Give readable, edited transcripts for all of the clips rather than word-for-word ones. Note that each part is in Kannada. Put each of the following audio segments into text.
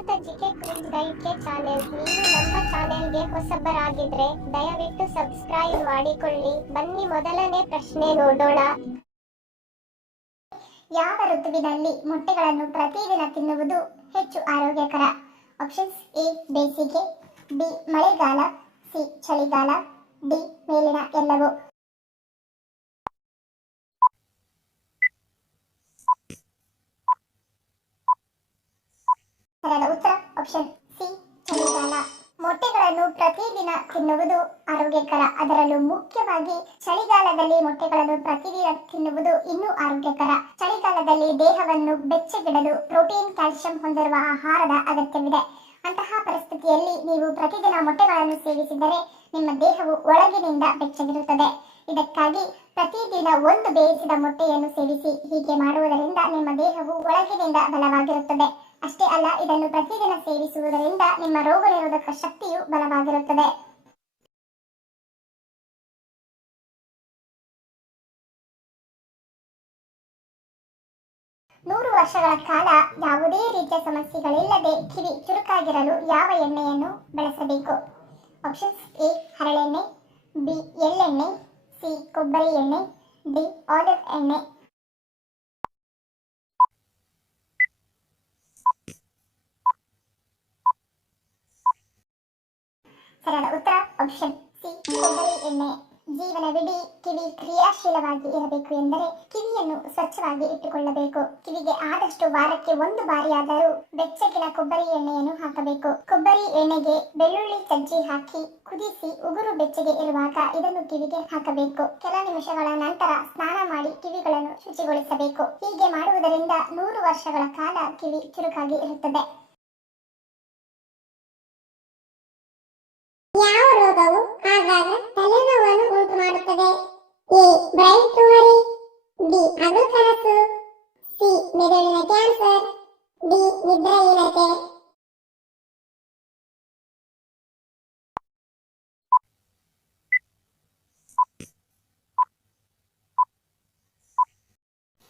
ಭಾರತ ಜಿಕೆ ಕ್ವಿಜ್ ಗೈಡ್ಗೆ ಚಾನೆಲ್. ನೀವು ನಮ್ಮ ಚಾನೆಲ್ಗೆ ಹೊಸಬರಾಗಿದ್ರೆ ದಯವಿಟ್ಟು ಸಬ್ಸ್ಕ್ರೈಬ್ ಮಾಡಿಕೊಳ್ಳಿ. ಬನ್ನಿ ಮೊದಲನೇ ಪ್ರಶ್ನೆ ನೋಡೋಣ. ಯಾವ ಋತುವಿನಲ್ಲಿ ಮೊಟ್ಟೆಗಳನ್ನು ಪ್ರತಿದಿನ ತಿನ್ನುವುದು ಹೆಚ್ಚು ಆರೋಗ್ಯಕರ? ಆಪ್ಷನ್ಸ್: ಎ ಬೇಸಿಗೆ, ಬಿ ಮಳೆಗಾಲ, ಸಿ ಚಳಿಗಾಲ, ಡಿ ಮೇಲಿನ ಎಲ್ಲವೂ. ಸರಿಯಾದ ಉತ್ತರ ಆಪ್ಷನ್ ಸಿ ಚಳಿಗಾಲ. ಮೊಟ್ಟೆಗಳನ್ನು ಪ್ರತಿದಿನ ತಿನ್ನುವುದು ಆರೋಗ್ಯಕರ. ಅದರಲ್ಲೂ ಮುಖ್ಯವಾಗಿ ಚಳಿಗಾಲದಲ್ಲಿ ಮೊಟ್ಟೆಗಳನ್ನು ಪ್ರತಿದಿನ ತಿನ್ನುವುದು ಇನ್ನೂ ಆರೋಗ್ಯಕರ. ಚಳಿಗಾಲದಲ್ಲಿ ದೇಹವನ್ನು ಬೆಚ್ಚಗಿಡಲು ಪ್ರೋಟೀನ್, ಕ್ಯಾಲ್ಸಿಯಂ ಹೊಂದಿರುವ ಆಹಾರದ ಅಗತ್ಯವಿದೆ. ಅಂತಹ ಪರಿಸ್ಥಿತಿಯಲ್ಲಿ ನೀವು ಪ್ರತಿದಿನ ಮೊಟ್ಟೆಗಳನ್ನು ಸೇವಿಸಿದರೆ ನಿಮ್ಮ ದೇಹವು ಒಳಗಿನಿಂದ ಬೆಚ್ಚಗಿರುತ್ತದೆ. ಇದಕ್ಕಾಗಿ ಪ್ರತಿದಿನ ಒಂದು ಬೇಯಿಸಿದ ಮೊಟ್ಟೆಯನ್ನು ಸೇವಿಸಿ. ಹೀಗೆ ಮಾಡುವುದರಿಂದ ನಿಮ್ಮ ದೇಹವು ಒಳಗಿನಿಂದ ಬಲವಾಗಿರುತ್ತದೆ. ಅಷ್ಟೇ ಅಲ್ಲ, ಇದನ್ನು ಪ್ರತಿದಿನ ಸೇವಿಸುವುದರಿಂದ ನಿಮ್ಮ ರೋಗ ನಿರೋಧಕ ಶಕ್ತಿಯು ಬಲವಾಗಿರುತ್ತದೆ. ನೂರು ವರ್ಷಗಳ ಕಾಲ ಯಾವುದೇ ರೀತಿಯ ಸಮಸ್ಯೆಗಳಿಲ್ಲದೆ ಕಿವಿ ಚುರುಕಾಗಿರಲು ಯಾವ ಎಣ್ಣೆಯನ್ನು ಬಳಸಬೇಕು? ಆಪ್ಷನ್ಸ್: ಎ ಹರಳೆಣ್ಣೆ, ಬಿ ಎಳ್ಳೆಣ್ಣೆ, ಸಿ ಕೊಬ್ಬರಿ ಎಣ್ಣೆ, ಡಿ ಆಲಿವ್ ಎಣ್ಣೆ. ಸರಿಯಾದ ಉತ್ತರ ಆಪ್ಷನ್ ಸಿ ಕೊಬ್ಬರಿ ಎಣ್ಣೆ. ಜೀವನವಿಡೀ ಕಿವಿ ಕ್ರಿಯಾಶೀಲವಾಗಿ ಇರಬೇಕು ಎಂದರೆ ಕಿವಿಯನ್ನು ಸ್ವಚ್ಛವಾಗಿ ಇಟ್ಟುಕೊಳ್ಳಬೇಕು. ಕಿವಿಗೆ ಆದಷ್ಟು ವಾರಕ್ಕೆ ಒಂದು ಬಾರಿಯಾದರೂ ಬೆಚ್ಚಗಿನ ಕೊಬ್ಬರಿ ಎಣ್ಣೆಯನ್ನು ಹಾಕಬೇಕು. ಕೊಬ್ಬರಿ ಎಣ್ಣೆಗೆ ಬೆಳ್ಳುಳ್ಳಿ ಸಜ್ಜಿ ಹಾಕಿ ಕುದಿಸಿ ಉಗುರು ಬೆಚ್ಚಗೆ ಇರುವಾಗ ಇದನ್ನು ಕಿವಿಗೆ ಹಾಕಬೇಕು. ಕೆಲ ನಿಮಿಷಗಳ ನಂತರ ಸ್ನಾನ ಮಾಡಿ ಕಿವಿಗಳನ್ನು ಶುಚಿಗೊಳಿಸಬೇಕು. ಹೀಗೆ ಮಾಡುವುದರಿಂದ 100 ವರ್ಷಗಳ ಕಾಲ ಕಿವಿ ಚುರುಕಾಗಿ ಇರುತ್ತದೆ. ಯಾವ ರೋಗವು ಆಗಾಗ ತಲೆನೋವನ್ನು ಉಂಟು ಮಾಡುತ್ತದೆ? ಎ ಬ್ರೈನ್ ಟ್ಯೂಮರಿ, ಬಿ ಹಗಲು ಕನಸು, ಸಿ ಮೆದುಳಿನ ಕ್ಯಾನ್ಸರ್, ಡಿ ನಿದ್ರಾಹೀನತೆ.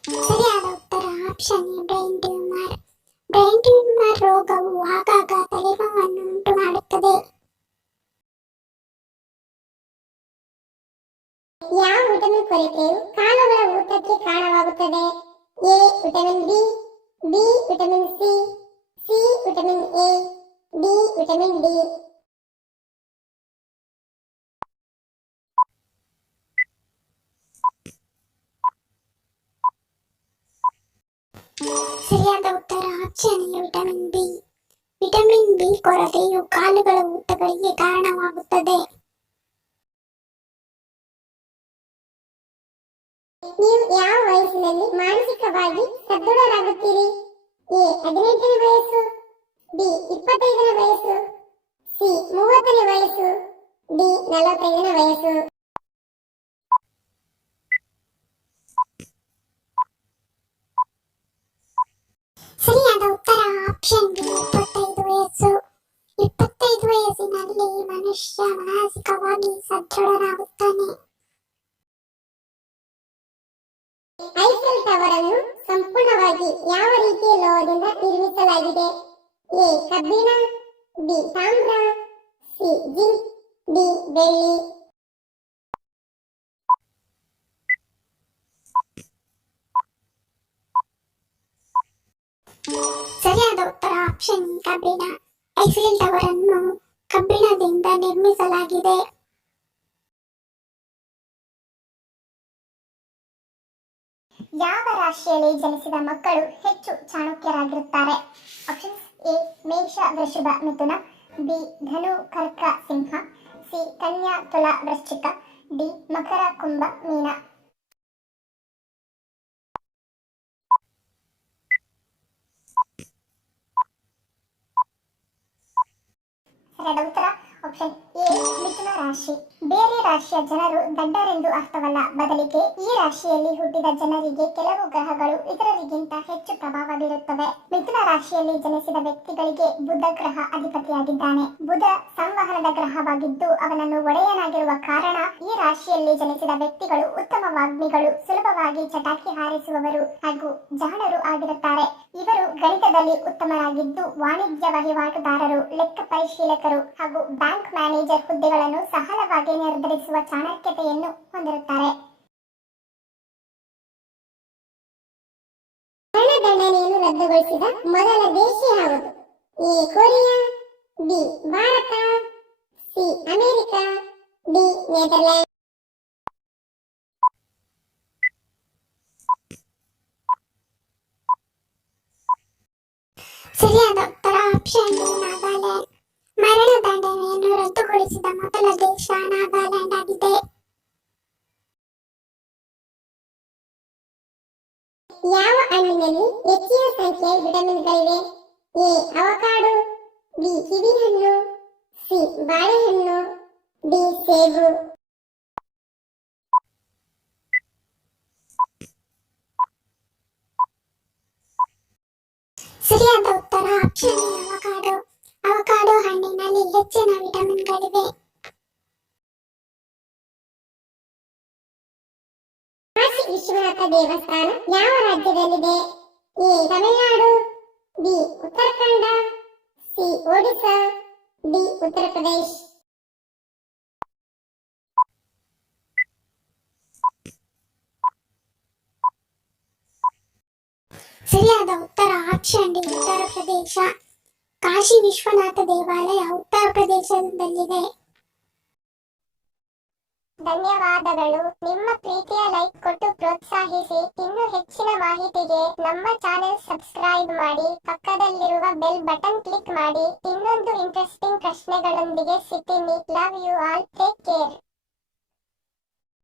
ಸರಿಯಾದ ಉತ್ತರ option A brain tumour. Brain tumour ರೋಗವು ಆಗಾಗ ತಲೆನೋವನ್ನು ಉಂಟು ಮಾಡುತ್ತದೆ. ಯಾವ ವಿಟಮಿನ್ ಕೊರತೆಯು ಕಾಲುಗಳ ಊತಕ್ಕೆ ಕಾರಣವಾಗುತ್ತದೆ? A vitamin B, B vitamin C, C vitamin A, D vitamin D. ಸರಿಯಾದ ಉತ್ತರ option A vitamin B. Vitamin B ಕೊರತೆಯು ಕಾಲುಗಳ ಊತಗಳಿಗೆ ಕಾರಣವಾಗುತ್ತದೆ. ನೀವು ಯಾವ ವಯಸ್ಸಿನಲ್ಲಿ ಮಾನಸಿಕವಾಗಿ ಸದೃಢರಾಗುತ್ತೀರಿ? ಎ 18ನೇ ವಯಸ್ಸು, ಬಿ 25ನೇ ವಯಸ್ಸು, ಸಿ 30ನೇ ವಯಸ್ಸು, ಡಿ 45ನೇ ವಯಸ್ಸು. ಸರಿಯಾದ ಉತ್ತರ ಆಪ್ಷನ್ ಬಿ 25 ವಯಸ್ಸು. 25 ವಯಸ್ಸಿನಲ್ಲಿ ಮನುಷ್ಯ ಮಾನಸಿಕವಾಗಿ ಸದೃಢನಾಗುತ್ತಾನೆ. ಐಫೆಲ್ ಟವರ್ ಅನ್ನು ಸಂಪೂರ್ಣವಾಗಿ ಯಾವ ರೀತಿಯ ಲೋಹದಿಂದ ನಿರ್ಮಿಸಲಾಗಿದೆ? ಎ ಕಬ್ಬಿಣ, ಬಿ ತಾಮ್ರ, ಸಿ ಜಿಂಕ್, ಡಿ ಬೆಳ್ಳಿ. ಸರಿಯಾದ ಉತ್ತರ ಆಪ್ಷನ್ ಕಬ್ಬಿಣ. ಐಫೆಲ್ ಟವರ್ ಅನ್ನು ಕಬ್ಬಿಣದಿಂದ ನಿರ್ಮಿಸಲಾಗಿದೆ. ಯಾವ ರಾಶಿಯಲ್ಲಿ ಜನಿಸಿದ ಮಕ್ಕಳು ಹೆಚ್ಚು ಚಾಣಕ್ಯರಾಗಿರುತ್ತಾರೆ? ಆಪ್ಷನ್ಸ್: ಎ ಮೇಷ ವೃಷಭ ಮಿಥುನ, ಬಿ ಧನು ಕರ್ಕ ಸಿಂಹ, ಸಿ ಕನ್ಯಾ ತುಲಾ ವೃಶ್ಚಿಕ, ಡಿ ಮಕರ ಕುಂಭ ಮೀನ. ಸರಿಯಾದ ಉತ್ತರ ಆಪ್ಷನ್ ಎ ಮಿಥುನ ರಾಶಿ. ಬೇರೆ ರಾಶಿಯ ಜನರು ದಡ್ಡರೆಂದು ಅರ್ಥವಲ್ಲ, ಬದಲಿಗೆ ಈ ರಾಶಿಯಲ್ಲಿ ಹುಟ್ಟಿದ ಜನರಿಗೆ ಕೆಲವು ಗ್ರಹಗಳು ಇತರರಿಗಿಂತ ಹೆಚ್ಚು ಪ್ರಭಾವ ಬೀರುತ್ತವೆ. ಮಿಥುನ ರಾಶಿಯಲ್ಲಿ ಜನಿಸಿದ ವ್ಯಕ್ತಿಗಳಿಗೆ ಬುಧ ಗ್ರಹ ಅಧಿಪತಿಯಾಗಿದ್ದಾನೆ. ಬುಧ ಸಂವಹನದ ಗ್ರಹವಾಗಿದ್ದು ಅವನನ್ನು ಒಡೆಯನಾಗಿರುವ ಕಾರಣ ಈ ರಾಶಿಯಲ್ಲಿ ಜನಿಸಿದ ವ್ಯಕ್ತಿಗಳು ಉತ್ತಮ ವಾಗ್ಮಿಗಳು, ಸುಲಭವಾಗಿ ಚಟಾಕಿ ಹಾರಿಸುವವರು ಹಾಗೂ ಜಾಣರು ಆಗಿರುತ್ತಾರೆ. ಇವರು ಗಣಿತದಲ್ಲಿ ಉತ್ತಮರಾಗಿದ್ದು ವಾಣಿಜ್ಯ ವಹಿವಾಟುದಾರರು, ಲೆಕ್ಕ ಪರಿಶೀಲಕರು ಹಾಗೂ ಬ್ಯಾಂಕ್ ಮ್ಯಾನೇಜರ್ ಹುದ್ದೆಗಳನ್ನು ಸಹಜವಾಗಿ ನಿರ್ಧರಿಸುವ ಚಾಣಕ್ಯತೆಯನ್ನು ಹೊಂದಿರುತ್ತಾರೆ. ಮರಣದಂಡನೆಯನ್ನು ರದ್ದುಗೊಳಿಸಿದ ಮೊದಲ ದೇಶ ಯಾವುದು? A Korea, B Bharat, C America, D Netherland. ಸರಿಯಾದ ಉತ್ತರ ಆಪ್ಷನ್ ಡಿ ನಾಗಾಲ್ಯಾಂಡ್. ಮರಣದಂಡನೆಯನ್ನು ರದ್ದುಗೊಳಿಸಿದ ಮೊದಲ ದೇಶ ನಾಗಾಲ್ಯಾಂಡ್ ಆಗಿದೆ. ಯಾವ ಹಣ್ಣಿನಲ್ಲಿ ಹೆಚ್ಚಿನ ಸಂಖ್ಯೆಯ ವಿಟಮಿನ್ಗಳಿವೆ? ಎ ಅವಕಾಡೊ, ಬಿ ಕಿವಿಹಣ್ಣು, ಸಿ ಬಾಳೆಹಣ್ಣು, ಡಿ ಸೇಬು. ಸರಿಯಾದ ಉತ್ತರ ಆಪ್ಷನ್ ಎ ಅವಕಾಡೊ. ಅವಕಾಡೊ ಹಣ್ಣಿನಲ್ಲಿ ಹೆಚ್ಚಿನ ವಿಟಮಿನ್ಗಳಿವೆ. ಕಾಶಿ ವಿಶ್ವನಾಥ ದೇವಸ್ಥಾನ ಯಾವ ರಾಜ್ಯದಲ್ಲಿದೆ? A Tamil Nadu, B Uttarakhand, C Odisha, D Uttar Pradesh. ಸರಿಯಾದ ಉತ್ತರ ಆಪ್ಷನ್ ಡಿ ಉತ್ತರ ಪ್ರದೇಶ. ಕಾಶಿ ವಿಶ್ವನಾಥ ದೇವಾಲಯ ಉತ್ತರ ಪ್ರದೇಶದಲ್ಲಿದೆ. ಧನ್ಯವಾದಗಳು. ನಿಮ್ಮ ಪ್ರೀತಿಯ ಲೈಕ್ ಕೊಟ್ಟು ಪ್ರೋತ್ಸಾಹಿಸಿ. ಇನ್ನೂ ಹೆಚ್ಚಿನ ಮಾಹಿತಿಗೆ ನಮ್ಮ ಚಾನೆಲ್ ಸಬ್ಸ್ಕ್ರೈಬ್ ಮಾಡಿ, ಪಕ್ಕದಲ್ಲಿರುವ ಬೆಲ್ ಬಟನ್ ಕ್ಲಿಕ್ ಮಾಡಿ. ಇನ್ನೊಂದು ಇಂಟ್ರೆಸ್ಟಿಂಗ್ ಪ್ರಶ್ನೆಗಳೊಂದಿಗೆ ಸಿಗ್ತೀನಿ. Love you all. Take care.